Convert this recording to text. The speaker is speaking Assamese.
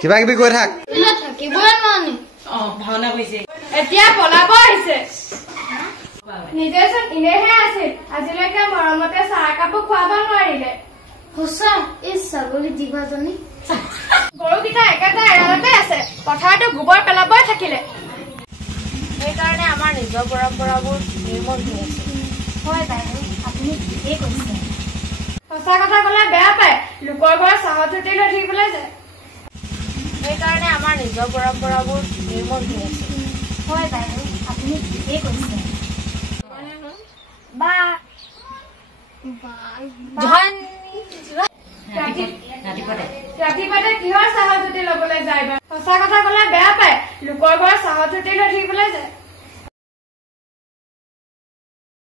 কিবা কিবি কৈ থাক থাকিবই নোৱাৰি ভাওনা কৰিছে এতিয়া পলাব আহিছে নিজেচোন এনেহে আছিল আজিলৈকে মৰমতে চাহ কাপোৰ খুৱাব নোৱাৰিলে সঁচা এই ছাগলী জীৱাজনী গৰুকেইটা একেটা এৰালতে আছে পথাৰটো গোবৰ পেলাবই থাকিলে সেইকাৰণে আমাৰ নিজৰ পৰম্পৰাবোৰ নিৰ্মল হৈ আছে হয় বাইদেউ আপুনি ঠিকেই কৈছে সঁচা কথা ক'লে বেয়া পায় লোকৰ ঘৰত চাহত উঠি লৈ থাকিবলৈ যায় সেইকাৰণে আমাৰ নিজৰ পৰম্পৰাবোৰ নিৰ্মল হৈ আছে হয় বাইদেউ আপুনি ঠিকেই কৈছে বা ৰাতিপুৱাতে কিহৰ চাহত উঠি ল'বলৈ যায় সঁচা কথা ক'লে বেয়া পায় লোকৰ ঘৰত চাহত উঠি লৈ থাকিবলৈ যায়